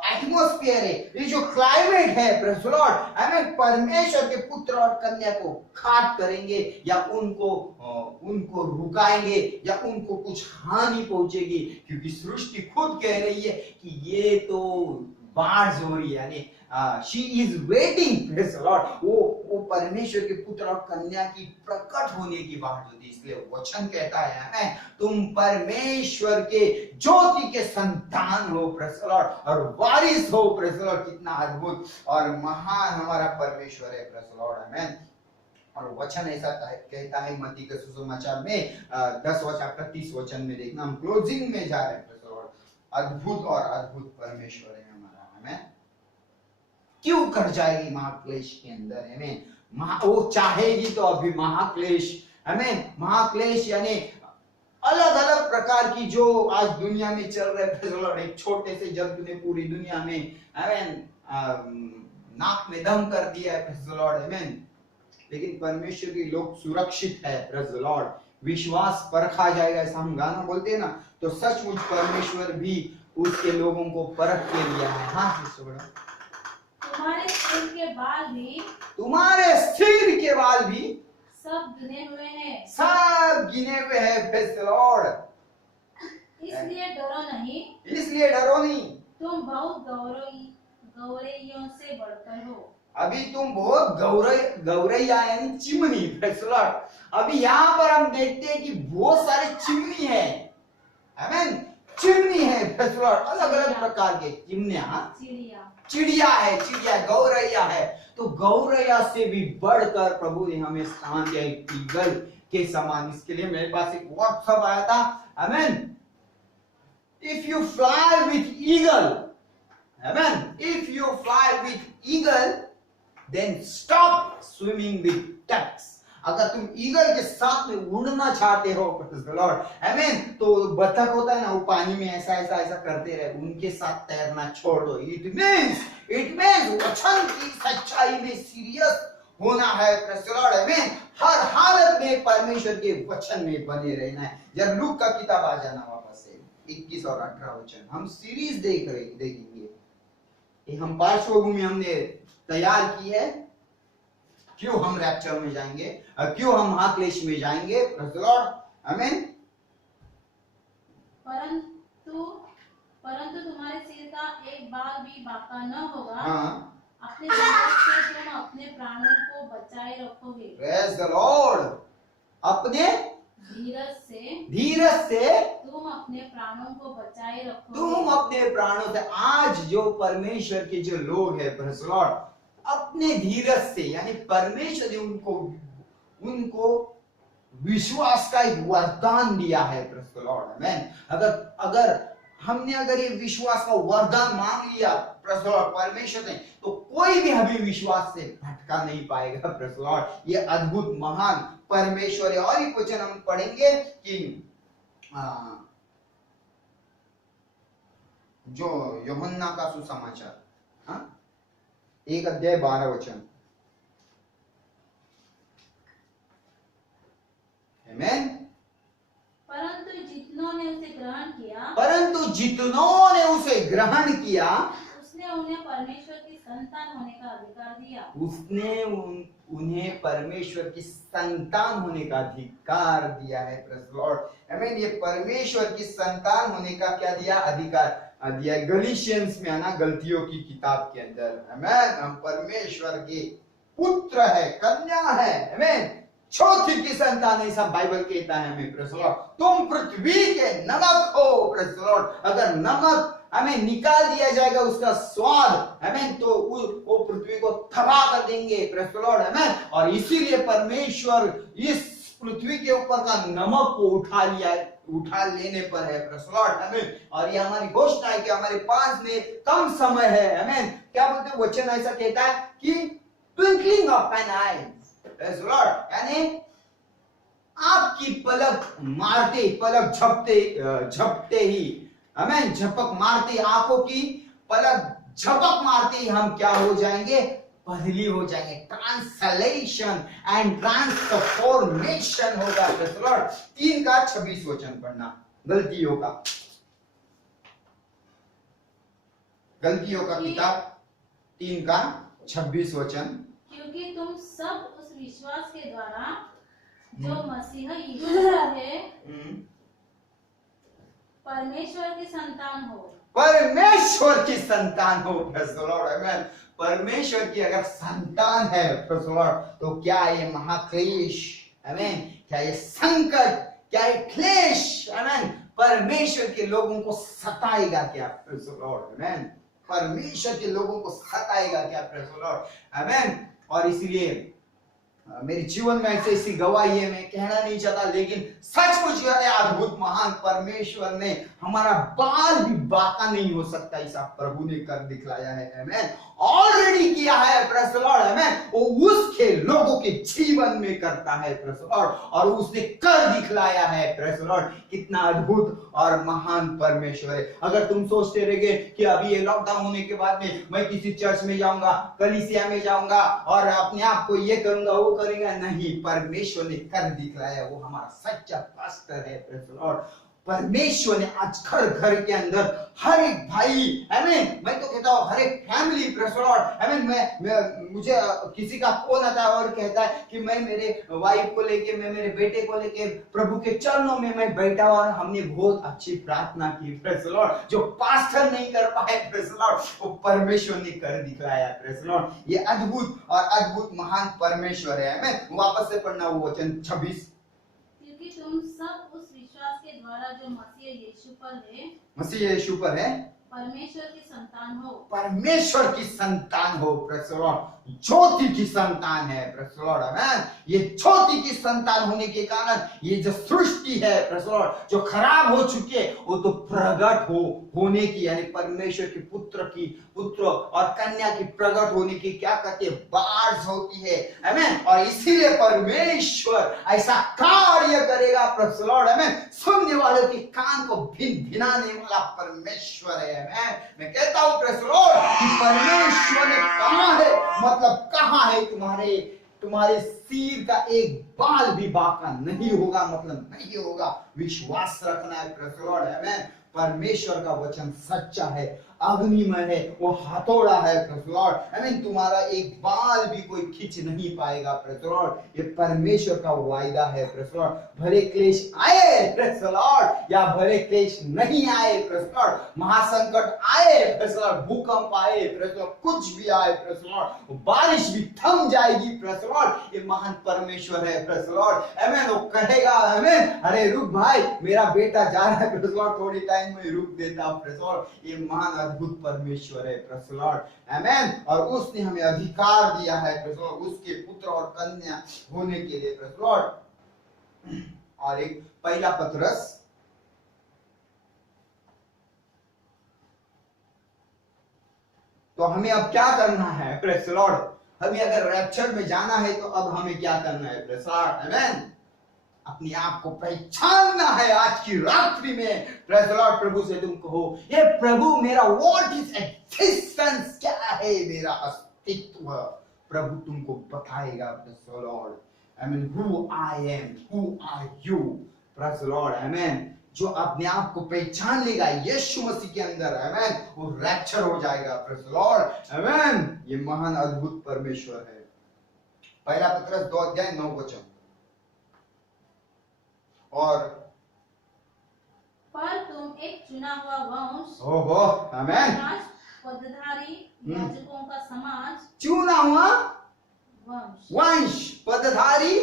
एटमॉस्फेयर है, ये जो क्लाइमेट है, प्रेज़ द लॉर्ड, हमें परमेश्वर के पुत्र और कन्या को घात करेंगे या उनको रुकाएंगे या उनको कुछ हानि पहुंचेगी? क्योंकि सृष्टि खुद कह रही है कि ये तो बाढ़ हो रही है, यानी she is waiting, praise the Lord, वो परमेश्वर के पुत्र और कन्या की प्रकट होने की बात होती है। इसलिए वचन कहता है हमें, तुम परमेश्वर के ज्योति के संतान हो, प्रेज द लॉर्ड, और वारिस हो, प्रेज द लॉर्ड। कितना अद्भुत और महान हमारा परमेश्वर है, प्रेज द लॉर्ड, आमेन। और वचन ऐसा कहता है मत्ती के सुसमाचार में 10 चैप्टर 30 वचन में, देखना, हम क्लोजिंग में जा रहे हैं, प्रेज द लॉर्ड। अद्भुत और अद्भुत परमेश्वर है हमारा, आमेन। क्यों कर जाएगी महाक्लेश के अंदर, हमें वो चाहेगी तो अभी महाक्लेश, हमें महाक्लेश यानी अलग अलग प्रकार की जो आज दुनिया में चल रहे हैं, एक छोटे से जंतु ने पूरी दुनिया में नाक में दम कर दिया है, प्रेज द लॉर्ड, आमेन। लेकिन परमेश्वर के लोग सुरक्षित है, प्रेज द लॉर्ड। विश्वास परखा जाएगा, ऐसा हम गाना बोलते हैं ना, तो सचमुच परमेश्वर भी उसके लोगों को परख के लिया है। हाँ सिस्टर बड़ा, तुम्हारे सिर के बाल भी, तुम्हारे सिर के बाल भी सब गिने हुए हैं, सब गिने हुए हैं, प्रेज द लॉर्ड। इसलिए डरो नहीं, इसलिए डरो नहीं, तुम बहुत गौरैयों से बढ़कर हो। अभी तुम बहुत गौरैया यानी चिमनी, प्रेज द लॉर्ड। अभी यहाँ पर हम देखते हैं कि बहुत सारे चिमनी है, आमेन, चिमनी है, प्रेज द लॉर्ड, अलग अलग प्रकार के चिमनिया, चिड़िया है, चिड़िया गौरैया है। तो गौरैया से भी बढ़कर प्रभु ने हमें स्थान दिया, एक ईगल के समान। इसके लिए मेरे पास एक व्हाट्सएप आया था, amen, if you fly with eagle, amen, if you fly with eagle then stop swimming with ducks. अगर तुम ईगल के साथ में उड़ना चाहते हो, प्रेज द लॉर्ड, आमेन, तो बतख होता है ना, वो पानी में ऐसा ऐसा ऐसा करते रहे, उनके साथ तैरना छोड़ दो। इट मींस वचन की सच्चाई में सीरियस होना है, प्रेज द लॉर्ड, आमेन। हर हालत में परमेश्वर के वचन में बने रहना है। जब लूक का किताब आ जाना वापस से 21 और 18 वचन, हम सीरीज देखेंगे। ये हम पार्श्वभूमि हमने तैयार की है, क्यों हम रैप्चर में जाएंगे, क्यों हम महाक्लेश में जाएंगे, प्रेज द लॉर्ड, आमेन। परंतु तुम्हारे सिर का एक बाल भी बाका न होगा। हाँ। अपने धीरज से तुम अपने प्राणों को बचाए रखोगे, प्रेज द लॉर्ड। अपने धीरज से तुम अपने प्राणों को बचाए रखोगे, तुम अपने प्राणों से। आज जो परमेश्वर के जो लोग हैं, प्रेज द लॉर्ड, अपने धीरज से, यानी परमेश्वर ने उनको विश्वास का एक वरदान दिया है, प्रेज द लॉर्ड, आमेन। अगर ये विश्वास का वरदान मांग लिया, प्रेज द लॉर्ड, परमेश्वर ने, तो कोई भी हमें विश्वास से भटका नहीं पाएगा, प्रेज द लॉर्ड। ये अद्भुत महान परमेश्वर है। और एक वचन हम पढ़ेंगे कि जो यूहन्ना का सुसमाचार, 1 अध्याय 12 वचन, आमेन। परंतु जितनों ने उसे ग्रहण किया, उसने उन्हें परमेश्वर की संतान होने का अधिकार दिया। उसने उन्हें परमेश्वर की संतान होने का अधिकार दिया है, प्रेज द लॉर्ड, आमेन। ये परमेश्वर की संतान होने का क्या दिया, अधिकार दिया। गलीशियंस में आना, गलतियों की किताब के अंदर, आमेन, हम परमेश्वर के पुत्र है, कन्या है, आमेन, चौथी की संतान, ऐसा बाइबल कहता है हमें, प्रेज द लॉर्ड। तुम पृथ्वी के नमक हो, प्रेज द लॉर्ड। अगर नमक हमें निकाल दिया जाएगा उसका स्वाद, आमेन, तो वो पृथ्वी को तबाह कर देंगे, प्रेज द लॉर्ड, आमेन। और इसीलिए परमेश्वर इस पृथ्वी के ऊपर का नमक को उठा लेने पर है, प्रेज द लॉर्ड, आमेन। और ये हमारी घोषणा है कि हमारे पास में कम समय है, आमेन। क्या बोलते हैं, वचन ऐसा कहता है कि twinkling of an eye, praise the Lord, यानी आपकी पलक झपटे ही, हमें झपक मारते, आंखों की पलक झपक मारते ही हम क्या हो जाएंगे, बदली हो जाएंगे। ट्रांसलेशन एंड ट्रांसफॉर्मेशन होगा, प्रेज द लॉर्ड। 3 का 26 वचन पढ़ना, गलतियों का किताब 3 का 26 वचन। क्योंकि तुम सब उस विश्वास के द्वारा जो मसीह यीशु है परमेश्वर की संतान हो, परमेश्वर की संतान हो, प्रेज द लॉर्ड, आमेन। परमेश्वर की अगर संतान है प्रेज़ द लॉर्ड, तो क्या ये महाक्लेश, आमीन, क्या ये संकट, क्या ये क्लेश, आमीन, परमेश्वर के लोगों को सताएगा क्या? प्रेज़ द लॉर्ड, आमीन। परमेश्वर के लोगों को सताएगा क्या? प्रेज़ द लॉर्ड, आमीन। और इसलिए मेरे जीवन में ऐसी गवाही है, मैं कहना नहीं चाहता, लेकिन सचमुच यह अद्भुत महान परमेश्वर ने हमारा बाल भी बाका नहीं हो सकता, ऐसा प्रभु ने कर दिखलाया है, आमीन। ऑलरेडी किया है, प्रेज़ द लॉर्ड, आमीन। वो उसके लोगों के जीवन में करता है, प्रेज़ द लॉर्ड, और उसने कर दिखलाया है, प्रेज़ द लॉर्ड। कितना अद्भुत और महान परमेश्वर है। अगर तुम सोचते रहोगे कि अभी ये लॉकडाउन होने के बाद में मैं किसी चर्च में जाऊंगा, कलीसिया में जाऊंगा और अपने आप को ये करूंगा वो करेंगा, नहीं, परमेश्वर ने कर दिखलाया, वो हमारा सच्चा पास्टर है, प्रेज़ द लॉर्ड। परमेश्वर ने आज घर घर के अंदर हर एक भाई, आमीन, मैं तो कहता हूं हर एक फैमिली, प्रेज़ द लॉर्ड, आमीन, मैं मुझे किसी का फोन आता है और कहता है कि मैं मेरे वाइफ को लेके, मैं मेरे बेटे को लेके प्रभु के चरणों में मैं बैठा और हमने बहुत अच्छी प्रार्थना की, प्रेज़ द लॉर्ड। जो पास्टर नहीं कर पाए, प्रेज़ द लॉर्ड, वो परमेश्वर ने कर दिखलाया, प्रेज़ द लॉर्ड। ये अद्भुत और अद्भुत महान परमेश्वर है, आमीन। वापस से पढ़ना वो वचन 26, क्योंकि तुम सब उस विश्वास के द्वारा जो मसीह यीशु पर है, मसीह यीशु पर है, परमेश्वर की संतान हो। परमेश्वर की संतान हो, प्रेज़ द लॉर्ड। ज्योति की संतान है, प्रेज़ द लॉर्ड, आमीन। ये ज्योति की संतान होने के कारण ये जो सृष्टि है, प्रेज़ द लॉर्ड, जो खराब हो चुकी है, वो तो प्रकट होने की, यानी परमेश्वर के पुत्र और कन्या की प्रकट होने की क्या कहते हैं, बाढ़ होती है, आमीन। और इसीलिए परमेश्वर ऐसा कार्य करेगा, प्रेज़ द लॉर्ड, आमीन। सुनने वालों के कान को भिनाने वाला परमेश्वर है, आमीन। मैं कहता हूं, प्रेज़ द लॉर्ड, कि परमेश्वर ने कहा है, मतलब कहाँ है, तुम्हारे सिर का एक बाल भी बाका नहीं होगा, मतलब नहीं होगा। विश्वास रखना है, प्रेज़ द लॉर्ड, आमीन। परमेश्वर का वचन सच्चा है, अग्निमय है, वो हथौड़ा है, प्रेज़ द लॉर्ड, आमीन। तुम्हारा एक बाल भी कोई खींच नहीं पाएगा, प्रेज़ द लॉर्ड। ये परमेश्वर का वायदा है, प्रेज़ द लॉर्ड। भले क्लेश आए, प्रेज़ द लॉर्ड, या भले क्लेश नहीं आए, प्रेज़ द लॉर्ड, महासंकट आए, प्रेज़ द लॉर्ड, भूकंप आए, प्रेज़ द लॉर्ड, कुछ भी आए, प्रेज़ द लॉर्ड, बारिश भी थम जाएगी, प्रेज़ द लॉर्ड। ये महान परमेश्वर है, प्रेज़ द लॉर्ड, आमीन। वो कहेगा, आमीन, अरे रुक भाई, मेरा बेटा जा रहा है, प्रेज़ द लॉर्ड, थोड़ी टाइम में रुक देता हूं, प्रेज़ द लॉर्ड। ये महान अद्भुत परमेश्वर है, प्रेज़ द लॉर्ड, आमीन। और उसने हमें अधिकार दिया है, प्रेज़ द लॉर्ड, उसके पुत्र और कन्या होने के लिए, प्रेज़ द लॉर्ड। और एक पहला पत्रस तो हमें अब क्या करना है, प्रेज़ द लॉर्ड। हमें अगर रैप्चर में जाना है तो अब हमें क्या करना है, प्रेज़ द लॉर्ड, आमीन। अपने आप को पहचानना है आज की रात्रि में, प्रेज़ द लॉर्ड। प्रभु से तुम कहो, ये प्रभु मेरा व्हाट इज एक्जिस्टेंस, क्या है मेरा अस्तित्व, प्रभु तुमको बताएगा, प्रेज़ द लॉर्ड, आमीन। Who I am, who are you, praise the Lord, आमीन। जो अपने आप को पहचान लेगा यीशु मसीह के अंदर, आमीन, वो रैप्चर हो जाएगा, प्रेज़ द लॉर्ड, आमीन। ये महान अद्भुत परमेश्वर है। पहला पत्रस 2 अध्याय 9 वचन। और पर तुम एक चुना हुआ वंश, ओहो, आमीन, पदधारी याजकों का समाज, चुना हुआ वंश, पदधारी,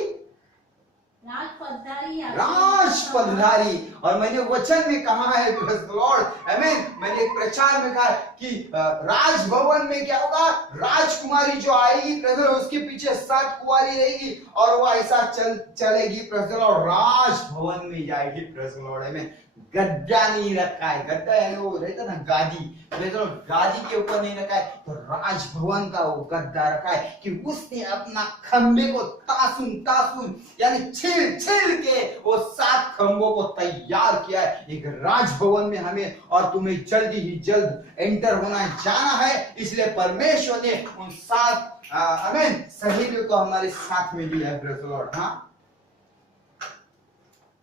राजपदधारी। और मैंने वचन में कहा है, प्रेज़ द लॉर्ड, आमीन। मैंने एक प्रचार में कहा कि राजभवन में क्या होगा, राजकुमारी जो आएगी, प्रेज़ द लॉर्ड, उसके पीछे 7 कुंवारी रहेगी और वो ऐसा चलेगी, प्रेज़ द लॉर्ड, राजभवन में जाएगी, प्रेज़ द लॉर्ड, आमीन। गद्दा नहीं रखा है, गद्दा है वो रहता ना गादी, तो गादी के ऊपर नहीं रखा है, तो राजभवन का वो गद्दा रखा है कि उसने अपना खंबे को तासुन यानी छिल के वो 7 खंबों को तैयार किया है। एक राजभवन में हमें और तुम्हें जल्दी ही जल्द एंटर होना जाना है, इसलिए परमेश्वर ने उन 7 आमीन सहेलियों को हमारे साथ में दिया है, प्रेज़ द लॉर्ड। हाँ,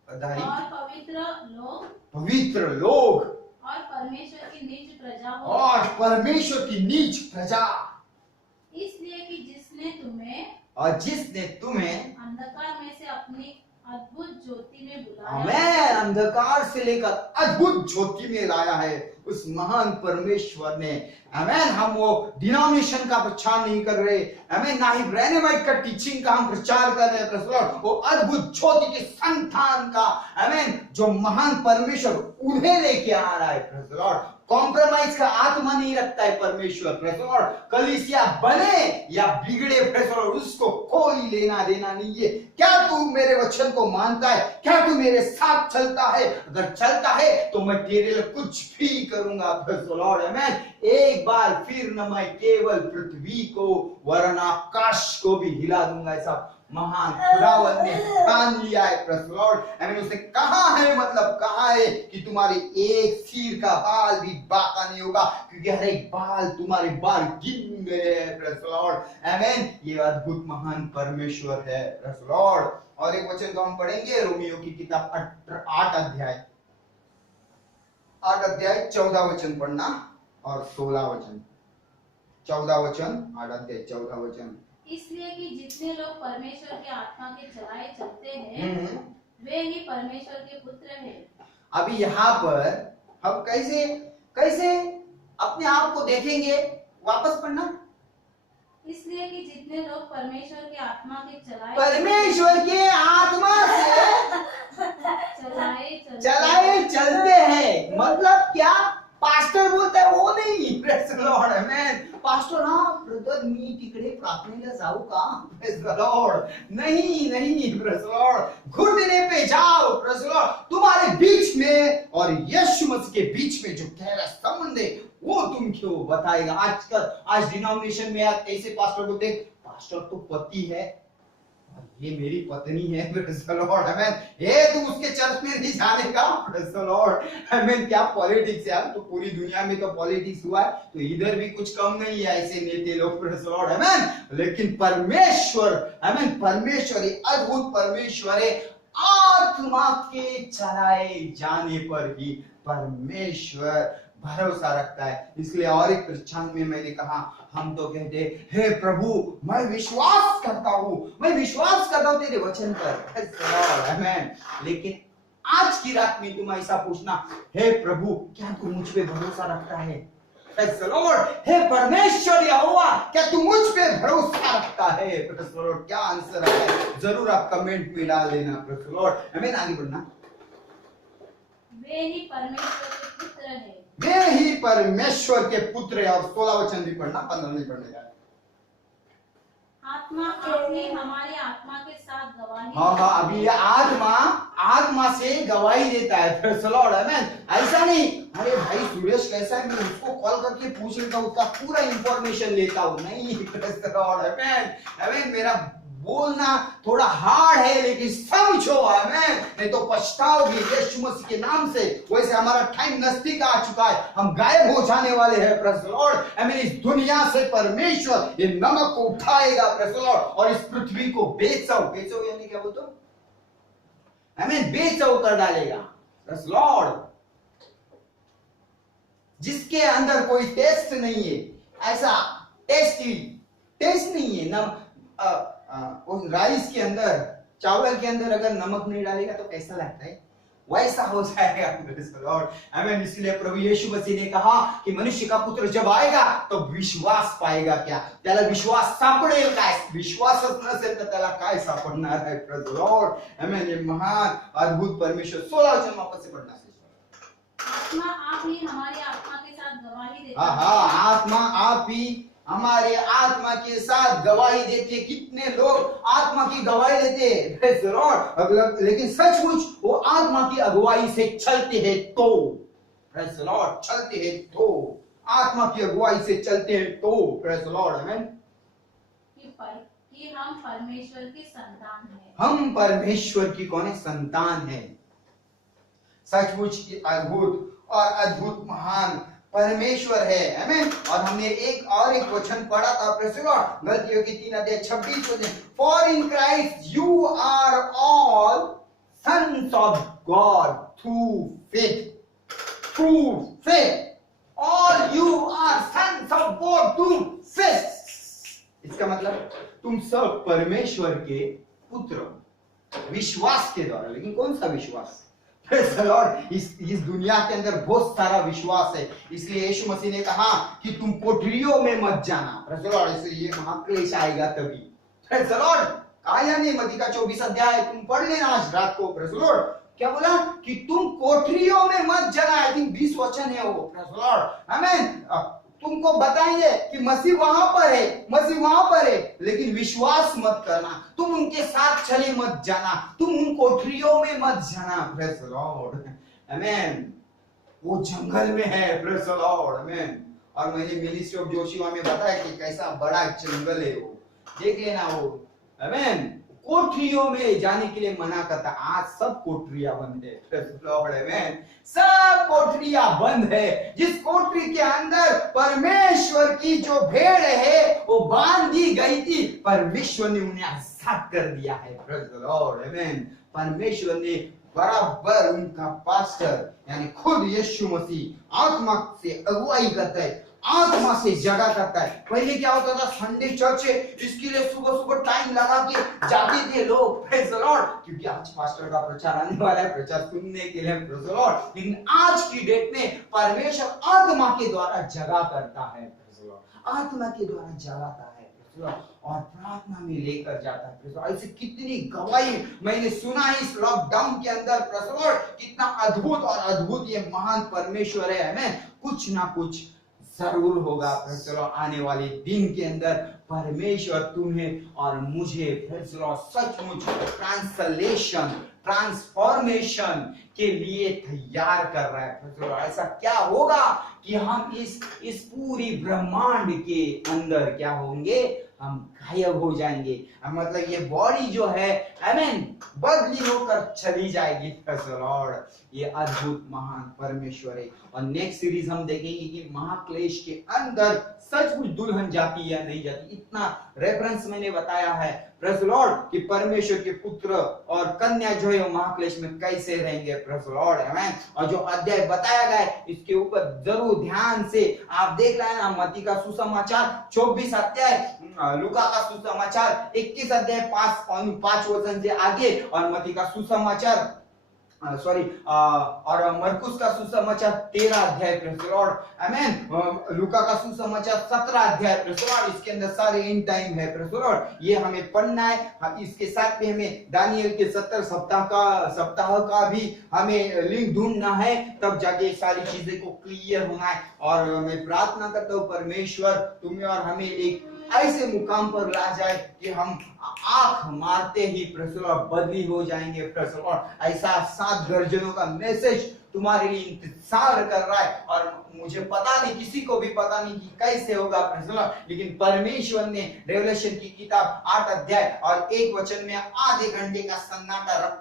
और पवित्र लोग और परमेश्वर की नीच प्रजा हो, और परमेश्वर की नीच प्रजा, इसलिए कि जिसने तुम्हें अंधकार में से अपनी अद्भुत ज्योति में बुलाया, आमीन, अंधकार से लेकर अद्भुत ज्योति में लाया है। उस महान परमेश्वर ने आमेन। हम वो डिनोमिनेशन का प्रचार नहीं कर रहे, आमेन, ना ही ब्रैनमाइट का टीचिंग का हम प्रचार कर रहे हैं, प्रेज़ द लॉर्ड। वो अद्भुत ज्योति के संतान का, आमेन, जो महान परमेश्वर उन्हें लेके आ रहा है, प्रेज़ द लॉर्ड। कॉम्प्रोमाइज का आत्मा नहीं रखता है परमेश्वर, प्रेज़ द लॉर्ड। कलीसिया बने या बिगड़े, प्रेज़ द लॉर्ड, उसको कोई लेना देना नहीं है। क्या तू मेरे वचन को मानता है? क्या तू मेरे साथ चलता है? अगर चलता है तो मैं तेरे लिए कुछ भी करूंगा, प्रेज़ द लॉर्ड, आमेन। एक बार फिर न मैं केवल पृथ्वी को वरन आकाश को भी हिला दूंगा, ऐसा महान खुदावंद ने ठान लिया है, प्रेज़ द लॉर्ड, आमीन। उसने कहा है, मतलब कहा है कि तुम्हारे एक सिर का बाल भी बाका नहीं होगा, क्योंकि हर एक बाल, तुम्हारे बाल गिन गए हैं, प्रेज़ द लॉर्ड, आमीन। ये अद्भुत महान परमेश्वर है, प्रेज़ द लॉर्ड। और एक वचन को हम पढ़ेंगे, रोमियो की किताब 8 अध्याय 14 वचन पढ़ना और 16 वचन। 14 वचन, 8 अध्याय 14 वचन। इसलिए कि जितने लोग परमेश्वर के आत्मा के चलाए चलते हैं, वे ही परमेश्वर के पुत्र हैं। अभी यहाँ पर हम कैसे कैसे अपने आप को देखेंगे, वापस पढ़ना। इसलिए कि जितने लोग परमेश्वर के आत्मा के परमेश्वर के आत्मा से चलाए चलते हैं, मतलब क्या? पास्टर बोलता है वो नहीं, praise the Lord, amen. Pastor, हाँ ब्रदर, मी तिकडे प्रार्थनेला जाऊ का? प्रेज़ द लॉर्ड, नहीं नहीं, प्रेज़ द लॉर्ड। घुटने पे जाओ, प्रेज़ द लॉर्ड। तुम्हारे बीच में और यीशु मसीह के बीच में जो गहरा संबंध है, वो तुम क्यों बताएगा? आज डिनोमिनेशन में आप ऐसे पास्टर बोलते हैं, पास्टर तो पति है, ये मेरी पत्नी है, प्रेज़ द लॉर्ड, आमेन। ये तू उसके चर्च में नहीं जानेगा, प्रेज़ द लॉर्ड, आमेन। क्या पॉलिटिक्स है, तो पूरी दुनिया में तो पॉलिटिक्स हुआ है, तो इधर भी कुछ कम नहीं है ऐसे नेते लोग, प्रेज़ द लॉर्ड, आमेन। लेकिन परमेश्वर, आमेन, परमेश्वर, अद्भुत परमेश्वर है। आत्मा के चलाए जाने पर ही परमेश्वर भरोसा रखता है। इसलिए और एक प्रचार में मैंने कहा, हम तो कहते हैं, हे प्रभु, मैं विश्वास करता हूं तेरे वचन पर, आमेन। लेकिन आज की रात में तुम ऐसा पूछना, हे प्रभु, क्या तू मुझ पे भरोसा रखता है? प्रेज़ द लॉर्ड, हे परमेश्वर यहोवा, क्या तू मुझ पे भरोसा रखता है? प्रेज़ द लॉर्ड, क्या आंसर है जरूर आप कमेंट में डाल देना, प्रेज़ द लॉर्ड, आमेन। आगे बढ़ना। वे ही परमेश्वर के पुत्र हैं, वे ही परमेश्वर के पुत्र है। और 16 वचन भी पढ़ना, 15 नहीं पढ़ने का। आत्मा अपनी हमारे आत्मा के साथ गवाही। हाँ, अभी आत्मा से गवाही देता है, प्रेज़ द लॉर्ड, आमेन। ऐसा नहीं, अरे भाई सुरेश कैसा है, मैं उसको कॉल करके पूछ लेता हूँ, उसका पूरा इंफॉर्मेशन लेता हूँ, नहीं, प्रेज़ द लॉर्ड, आमेन, आमेन। मेरा बोलना थोड़ा हार्ड है, लेकिन समझो, आमेन, नहीं तो पछताओगे यीशु मसीह के नाम से। वैसे हमारा टाइम नजदीक आ चुका है, हम गायब हो जाने वाले हैं, प्रेज़ द लॉर्ड, आमेन। इस दुनिया से परमेश्वर ये नमक को उठाएगा, प्रेज़ द लॉर्ड, और इस पृथ्वी को बेचो यानी क्या बोलते हो, आमेन, बेचो कर डालेगा, प्रेज़ द लॉर्ड। जिसके अंदर कोई टेस्ट नहीं है, ऐसा टेस्ट नहीं है ना, उस राइस के अंदर, चावल के अंदर अगर नमक नहीं डालेगा तो कैसा लगता है, वैसा हो जाएगा, प्रेज़ द लॉर्ड, आमेन। इसलिए प्रभु यीशु मसीह ने कहा कि मनुष्य का पुत्र जब आएगा तो विश्वास पाएगा क्या? त्याला विश्वास सापडेल काय? विश्वासच नसेल तर त्याला काय सापडणार आहे, प्रेज़ द लॉर्ड, आमेन। ये महान अद्भुत परमेश्वर। 16 वचन वापस से पढ़ना। आत्मा आप ही हमारी आत्मा के साथ गवाही देता है। हाँ, आत्मा आप ही हमारे आत्मा के साथ गवाही देते। कितने लोग आत्मा की गवाही देते हैं, प्रेज़ द लॉर्ड, लेकिन सचमुच वो आत्मा की अगुवाई से चलते हैं तो, प्रेज़ द लॉर्ड, चलते हैं तो, आत्मा की अगुवाई से चलते हैं तो, प्रेज़ द लॉर्ड, आमेन। कि हम परमेश्वर की संतान हैं। हम परमेश्वर की कौन है? संतान है। सचमुच अद्भुत और अद्भुत महान परमेश्वर है, आमेन। और हमने एक वचन पढ़ा था, प्रेज़ द लॉर्ड, गलातियों की 3 अध्याय 26 वचन, for in Christ you are all sons of God through faith, all you are sons of God through faith. इसका मतलब तुम सब परमेश्वर के पुत्र विश्वास के द्वारा। लेकिन कौन सा विश्वास? Praise the Lord। इस दुनिया के अंदर बहुत सारा विश्वास है, इसलिए यीशु मसीह ने कहा कि तुम कोठरियों में मत जाना। Praise the Lord। इसलिए ये महाक्लेश आएगा तभी। Praise the Lord। कहा या नहीं, मत्ती का 24 अध्याय तुम पढ़ लेना आज रात को। Praise the Lord। क्या बोला कि तुम कोठरियों में मत जाना। आई थिंक 20 वचन है वो। Praise the Lord। आमीन। तुमको बताएंगे कि मसीह वहां पर है, मसीह वहां पर है, लेकिन विश्वास मत करना, तुम उनके साथ चले मत जाना, तुम उन कोठरियों में मत जाना। Praise the Lord. आमीन। वो जंगल में है। Praise the Lord. आमीन। और मैंने मिनिस्ट्री ऑफ जोशीवा में बताया कि कैसा बड़ा जंगल है वो, देख लेना वो। आमीन। कोठरियों में जाने के लिए मना करता। आज सब कोठरियां बंद है। Praise the Lord. आमीन। सब कोठरियां बंद है। जिस कोठरी के अंदर परमेश्वर की जो भेड़ है वो बांध दी गई थी, परमेश्वर ने उन्हें आजाद कर दिया है। Praise the Lord. आमीन। परमेश्वर ने बराबर उनका पास्टर यानी खुद यीशु मसीह आत्मा से अगुवाई करता है, आत्मा से जगा करता है। पहले क्या होता था, संडे चर्च है, इसके लिए सुबह सुबह टाइम लगा के जाते थे लोग। Praise the Lord. क्योंकि आज पास्टर का प्रचार आने वाला है, प्रचार सुनने के लिए। Praise the Lord. लेकिन आज की डेट में परमेश्वर आत्मा के द्वारा जगा करता है। Praise the Lord. आत्मा के द्वारा जगाता है और प्रार्थना में लेकर जाता है। ऐसे कितनी गवाही मैंने सुना इस लॉकडाउन के अंदर। Praise the Lord. कितना अद्भुत और अद्भुत ये महान परमेश्वर है। हमें कुछ ना कुछ जरूर होगा। चलो आने वाले दिन के अंदर परमेश्वर तुम्हें और मुझे सचमुच ट्रांसलेशन, ट्रांसफॉर्मेशन के लिए तैयार कर रहा है। ऐसा क्या होगा कि हम इस पूरी ब्रह्मांड के अंदर क्या होंगे, हम गायब हो जाएंगे। मतलब ये बॉडी जो है आमीन बदली होकर चली जाएगी। लॉर्ड। ये अद्भुत महान परमेश्वर है। और नेक्स्ट सीरीज हम देखेंगे कि महाक्लेश के अंदर सचमुच दुल्हन जाती या नहीं जाती। इतना रेफरेंस मैंने बताया है। प्रेज़ लॉर्ड कि परमेश्वर के पुत्र और कन्या जो है महाक्लेश में कैसे रहेंगे। Praise Lord. आमीन। और जो अध्याय बताया गया है इसके ऊपर जरूर ध्यान से आप देख लेना। मत्ती का सुसमाचार 24 अध्याय, लूका का सुसमाचार 21 अध्याय 5 वचन से आगे, और मत्ती का सुसमाचार और मरकुस का सुसमाचार 13 अध्याय। Praise Lord. आमीन। लूका का सुसमाचार 17 अध्याय। Praise Lord. इसके अंदर सारे एंड टाइम है। Praise Lord. ये हमें पढ़ना है। इसके साथ में हमें दानियल के 70 सप्ताह का भी हमें लिंक ढूंढना है, तब जाके सारी चीजें को क्लियर होना है। और मैं प्रार्थना करता हूँ परमेश्वर तुम्हें और हमें एक ऐसे मुकाम पर ला जाए कि हम आंख मारते ही बदली हो जाएंगे। ऐसा 7 गर्जनों का मैसेज तुम्हारे लिए इंतजार कर रहा है, और मुझे पता नहीं, किसी को भी पता नहीं कि कैसे होगा। लेकिन परमेश्वर ने रेवलेशन की किताब 8 अध्याय और 1 वचन में आधे घंटे का सन्नाटा रखा।